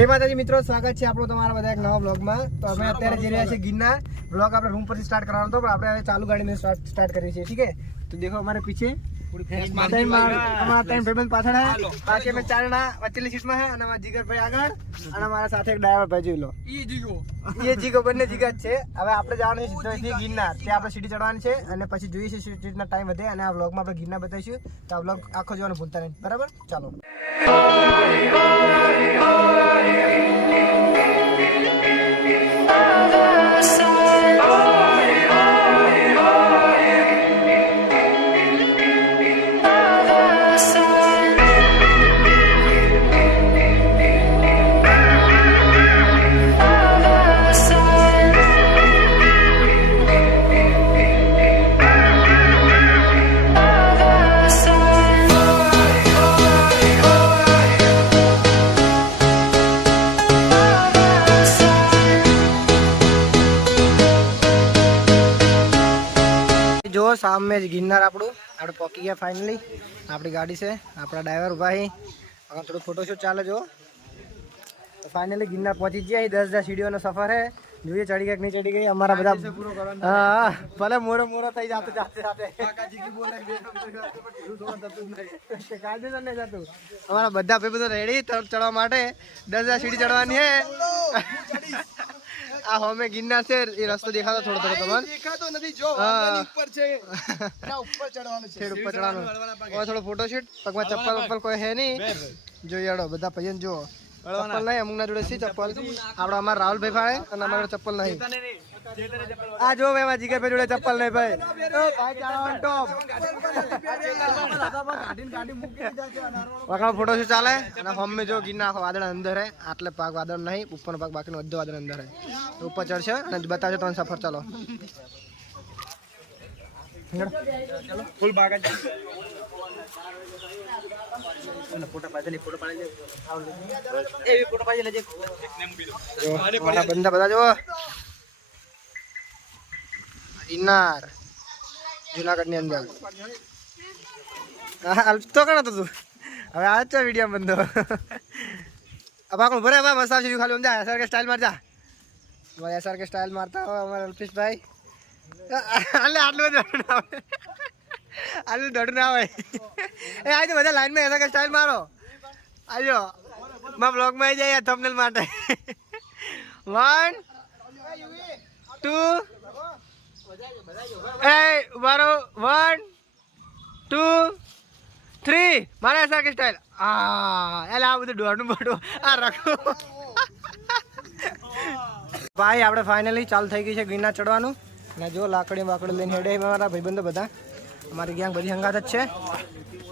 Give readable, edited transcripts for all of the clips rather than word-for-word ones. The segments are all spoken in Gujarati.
જય માતાજી મિત્રો, સ્વાગત છે આપણો તમારા બધા એક નવા બ્લોગમાં। તો અમે અત્યારે જઈ રહ્યા છીએ ગિરનાર। બ્લોગ આપણે રૂમ પરથી સ્ટાર્ટ કરવાનો હતો, પણ આપણે હવે ચાલુ ગાડીને સ્ટાર્ટ કરીએ છીએ। ठीक है, तो देखो हमारे पीछे हमारा टाइम भाईबंध पाछળ है, बाकी અમે ચાર જણા વચ્ચેની સીટમાં છે અને અમારા જીગરભાઈ આગળ અને અમારા સાથે એક ડ્રાઈવર ભાઈ જોઈ લો। એ જીગો બંને જીગા જ છે। હવે આપણે જવાનું છે સીધો ગિરનાર, ત્યાં આપણે સીડી ચડવાની છે અને પછી જોઈએ છીએ સીટના ટાઈમ વધે અને આ બ્લોગમાં આપણે ગિરનાર બતાવીશું। તો આ બ્લોગ આખો જોવાનું ભૂલતા નહીં, બરાબર? ચાલો। जो शाम में गिरनार आप पहुंची गया फाइनली। अपनी गाड़ी से अपना ड्राइवर भाई अगर थोड़ा फोटोशूट चाले जो तो फाइनली गिरनार पहुंची गया। 10,000 सीढ़ियों सफर है, जो ये चढ़ी गई नहीं चढ़ी गई हमारा बता। हाँ भले मोरो मोरो थी जाते जाते जाते हमारा बदा पे तो रेडी चढ़वा माटे 10,000 सीढ़ी चढ़वानी है। आ हमें गिरनार से ये रास्ता देखा था थोड़ा थोड़ा तमन देखा तो नहीं जो ऊपर से ना ऊपर चढ़वानो છે ऊपर चढ़वानो और थोड़ा फोटोशूट पगमा चप्पल वप्पल कोई है नहीं जो याडो बदा भजन जो चप्पल नहीं अमुना जोड़े सी चप्पल आपड़ा हमारा राहुल भाई फाड़े અને અમારે ચપ્પલ નહીં। आ जो मैं जिगर पे जोड़े चप्पल नहीं भाई ओ भाई चढ़ावन टॉप वहां फोटोशूट चाले અને हम में जो गिरनार वादळ अंदर है, आटले पाक वादळ नहीं, ऊपर पाक बाकी नो वादळ अंदर है। तो ऊपर चढ़शे અને बताजो તમને सफर। चलो फुल बागा फोटो पाजे फोटो पाड़ी ले ए फोटो पाजे ले जे हमारा बंदा बता जो गिरनार जूनागढ़ ની અંદર अल्प तो कणा तो तू હવે આ જ વિડિયો બંધો अब आको भरे भाई मसाज जी खाली जा एसआर के स्टाइल मार जा भाई एसआर के स्टाइल मारता हो हमारा अल्पेश भाई अल्ले आटलो आलू डर ना भाई ए आज બધા લાઈન માં એસઆર के स्टाइल मारो आजो मैं ब्लॉग में जाए थंबनेल माटे 1 2 ए बारो 1 2 3 मारा ऐसा के स्टाइल आ एला आ બધું ડોરનું બડો આ રાખો ભાઈ। આપણે ફાઇનલી ચાલુ થઈ ગઈ છે ગિરનાર ચડવાનું અને જો લાકડી વાકડી લઈને હેડે મારા ભાઈબંધો બધા, અમારી ગેંગ બધી હંગાત જ છે।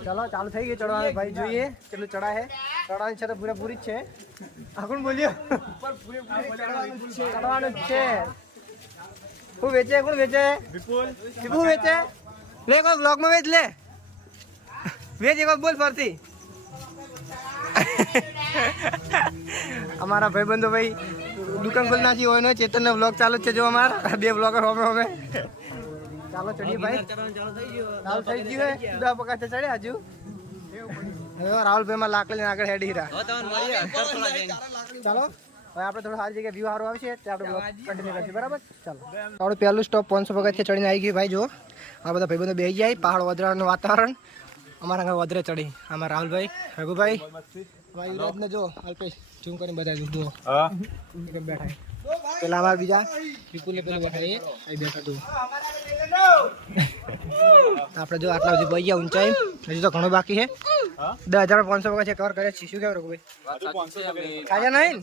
ચલો ચાલુ થઈ ગઈ ચડવાનું ભાઈ, જોઈએ કેટલું ચડા છે। ચડવાની છે તો પૂરેપૂરી જ છે। આ કોણ બોલ્યો ચડવાનું જ છે। હું વેચે કોણ વેચે? વિપુલ વિપુ વેચે લે કોઈ બ્લોગ માં વેચ લે વેચ એક બોલ ફરતી અમારા ભાઈબંધો ભાઈ દુકાન ખોલના છે હોય નો ચેતન નો બ્લોગ ચાલુ છે જો અમારા બે બ્લોગર હોમે હોમે। ચાલો ચડીએ ભાઈ, ચાલુ થઈ ગયું હે દા પકા ચડે આજુ હવે રાहुल ભાઈ માં લાકડી આગળ હેડી રા ચાલો હવે આપણે થોડું સારી જગ્યાએ વ્યૂ સારો આવશે તે આપણે બ્લોગ કન્ટિન્યુ કરીશું, બરાબર? ચાલો આપણું પહેલું સ્ટોપ 500 પગથિયે ચડીને આવી ગયું ભાઈ। જો આ બધા ભાઈબંધો બેસી જાય, પહાડ વધરાનું વાતાવરણ અમારા આગળ વધરે ચડી અમારા રાहुलભાઈ રઘુભાઈ ભાઈ યુવરાજને જો અલ્પેશ ઝૂમ કરીને બતાવી દઉં બેઠા પેલા અમારા બીજા વિપુલને પેલું બેઠા એ બેઠા તું આપણે જો આટલા સુધી પહોંચી ગયા ઊંચાઈ, હજી તો ઘણું બાકી છે। 10,500 પગથિયે કવર કરે છે। શું કહેવું રઘુભાઈ? ખાજા નહીં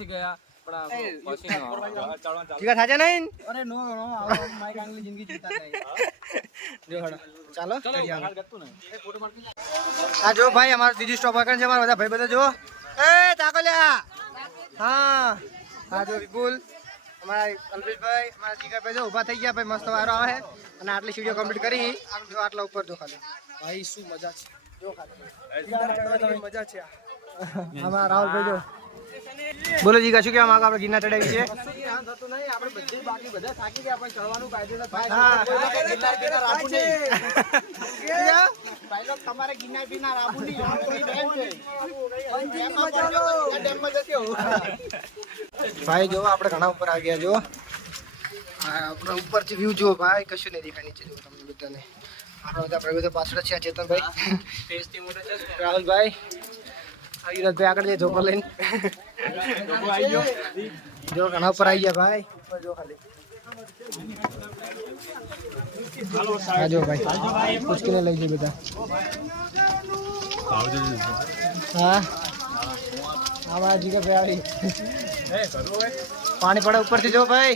જીગા થાજા નહીં? અરે નો નો માઈક આંગલી જિંદગી જીતા જાય જો હડો ચાલો આ જો ભાઈ અમારો ત્રીજી સ્ટોપ આગળ છે અમારા બધા ભાઈ બધા જો એ તાકો લ્યા। હા હા જો વિપુલ અમારા અલ્પેશભાઈ અમારા જીગાભાઈ જો ઊભા થઈ ગયા ભાઈ, મસ્ત વારો આવે અને આટલી સીડીઓ કમ્પ્લીટ કરી જો આટલા ઉપર જો ખાલી ભાઈ શું મજા છે જો ખાલી મજા છે। અમારા રાहुलભાઈ જો બોલો જીગા શું કહેવા માંગો આપણે ગિરનાર ચડાવી છે? આપણે બધી બાકી બધા થાકી ગયા પણ ચડવાનું કાયદેસર થાય. તમારે ગિરનાર બિરનાર આબુ નહીં. ભાઈ જો આપણે ઘણા ઉપર આવી ગયા જો. આપણે ઉપરથી વ્યૂ જુઓ ભાઈ, કશું નહીં દેખાય નીચે જુઓ તમને બધાને. આપણા બધા ભાઈ બધા પાછળ છે. ચેતનભાઈ, રાહુલભાઈ, યુવરાજભાઈ આગળ જઈએ જોકો લઈને. જો ઘણા ઉપર આવી ગયા ભાઈ. જો ખાલી હા જો ભાઈ પૂછકીને લઈ જઈએ બધા. હા હા ભાઈ જીગર ભાઈ પાણી પડે ઉપરથી જો ભાઈ.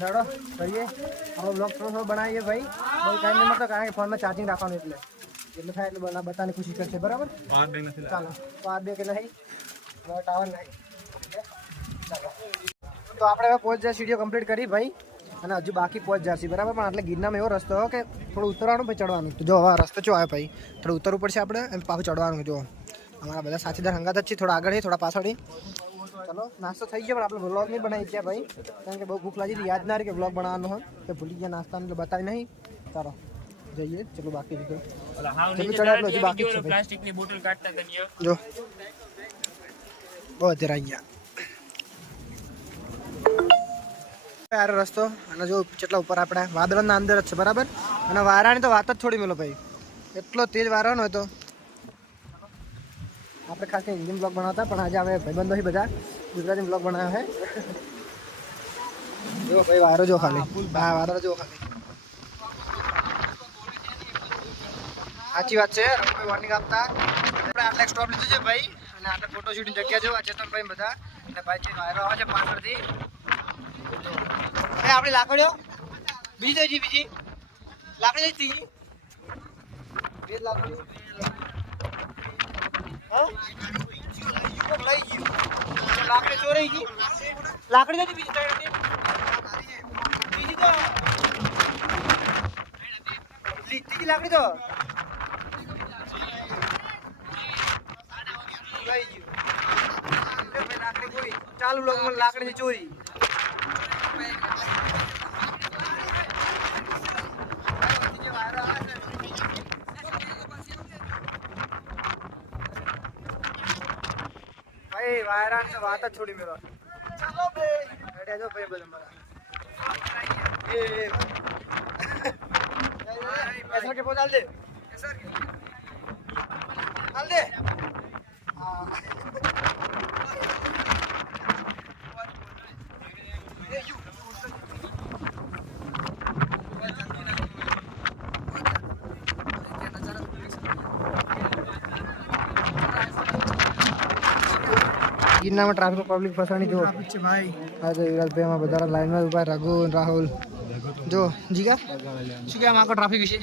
લડો કરીએ આપણો બ્લોગ થોડો બનાવીએ ભાઈ. બહુ ટાઈમ નહીં મળતો કારણ કે ફોનમાં ચાર્જિંગ રાખવાનું એટલે જેટલું થાય એટલે બતાવવાની કોશિશ કરશે. બરાબર ચાલો. 5 કે નહીં ટાવર નહીં. ચાલો તો આપણે હવે પહોંચ જશે. વિડીયો કમ્પ્લીટ કરી ભાઈ અને હજુ બાકી પહોંચ જશે. બરાબર પણ એટલે ગિરનારમાં એવો રસ્તો કે થોડું ઉતરવાનું પછી ચડવાનું. તો જો હવે રસ્તો શું આવે ભાઈ, થોડું ઉતરવું પડશે આપણે અને પાછું ચડવાનું. જો અમારા બધા સાથીદાર હંગાત જ છે. થોડા આગળ થોડા પાછળ. ચલો નાસ્તો થઈ ગયો પણ આપણે વ્લોગ નહીં બનાવી ગયા ભાઈ કારણ કે બહુ ભૂખ લાગી હતી. યાદ ના રહી કે વ્લોગ બનાવવાનો હોય તો ભૂલી ગયા નાસ્તાને એટલે બતાવી નહીં. ચાલો જઈએ. ચલો બાકી જો બહુ અત્યારે આવી ગયા યાર રસ્તો. અને જો કેટલા ઉપર આપણે વાદળના અંદર જ છે. બરાબર અને વારાની તો વાત જ છોડી મેલો ભાઈ. એટલો તેજ વારવાનો હતો. આપણે ખાસ હિન્દી બ્લોગ બનાવતા પણ આજે અમે ભાઈબંધો બધા ગુજરાતી બ્લોગ બનાવ્યો છે. જો ભાઈ વારો જો ખાલી. હા વારો જો ખાલી. સાચી વાત છે. રમભાઈ વોર્નિંગ આપતા આપણે આટલા સ્ટોપ લીધું છે ભાઈ અને આટલા ફોટો શૂટિંગ જગ્યા જો. ચેતનભાઈ બધા અને ભાઈ છે વાયરો આવે છે પાછળથી. આપણી લાકડીઓ બીજી જઈ બીજી લાકડી જઈ બે લાકડી લાકડી ચોરાઈ ગઈ. લાકડી નથી બીજી બીજી તો લીધી લાકડી તો લાકડી કોઈ ચાલુ લોકો લાકડી ચોરી. ભાઈ વાયરાન તો વાત જ છોડી મેળો. ચાલો ભાઈ જો ભાઈ બધા મારા ऐसा के बोल डाल दे ऐसा डाल दे. ગિરનારમાં ટ્રાફિક પબ્લિક ફસાણી જો ભાઈ. હા જો યુવરાજભાઈ માં બધા લાઈનમાં ઉભા. રઘુ રાહુલ જો જીગા શું કહેવા માંગો ટ્રાફિક વિશે?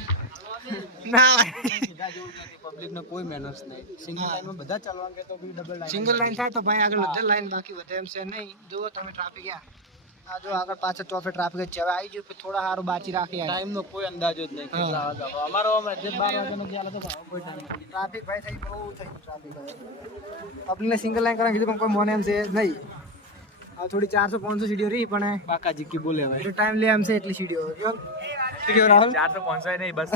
ના પબ્લિક ને કોઈ મેનર્સ નહીં. સિંગલ લાઈનમાં બધા ચાલવાનું કે તો B double line single line થાય તો ભાઈ આગળ વધે લાઈન બાકી વધે એમ છે નહીં. જુઓ તમે ટ્રાફિક આ જો આગળ પાછળ ચોફે ટ્રાફિક જ છે. હવે આવી ગયું થોડા સારું બાચી રાખી. ટાઈમ નો કોઈ અંદાજ જ નહીં કેટલા વાગે અમારો 12 વાગ્યાનો ગયા તો કોઈ ટાઈમ ટ્રાફિક ભાઈ થઈ બહુ થઈ ટ્રાફિક. પબ્લિકને સિંગલ લાઈન કરવા કીધું પણ કોઈ મોને એમ છે નહીં. આ થોડી 400-500 સીડીઓ રહી પણ કાકા જીકી બોલે હવે ટાઈમ લે એમ છે એટલી સીડીઓ. સીડીઓ રાહુલ 450 નહીં બસ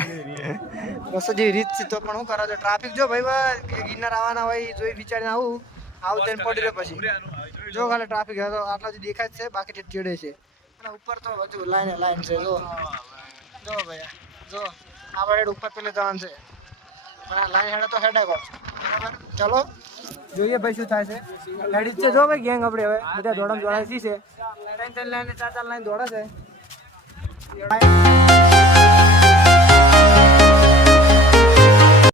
જેવી રીત છે તો પણ શું કરો છો ટ્રાફિક જો ભાઈ ગિરનાર આવવાના હોય જોઈ વિચારીને આવું તેને પડી રહ્યો પછી જો ખાલી ટ્રાફિક હતો આટલા જ દેખાય છે બાકી ચીડે છે. અને ઉપર તો બધું લાઈન છે. જો જો ભાઈ જો આપણે ઉપર પેલે જવાનું છે પણ આ લાઈન હેડે તો હેડે બરાબર. ચલો જોઈએ ભાઈ શું થાય છે. લેડીઝ છે જો ભાઈ ગેંગ આપણે હવે બધા દોડામ દોડાય છે. 3 લાઈન 4 લાઈન દોડે છે.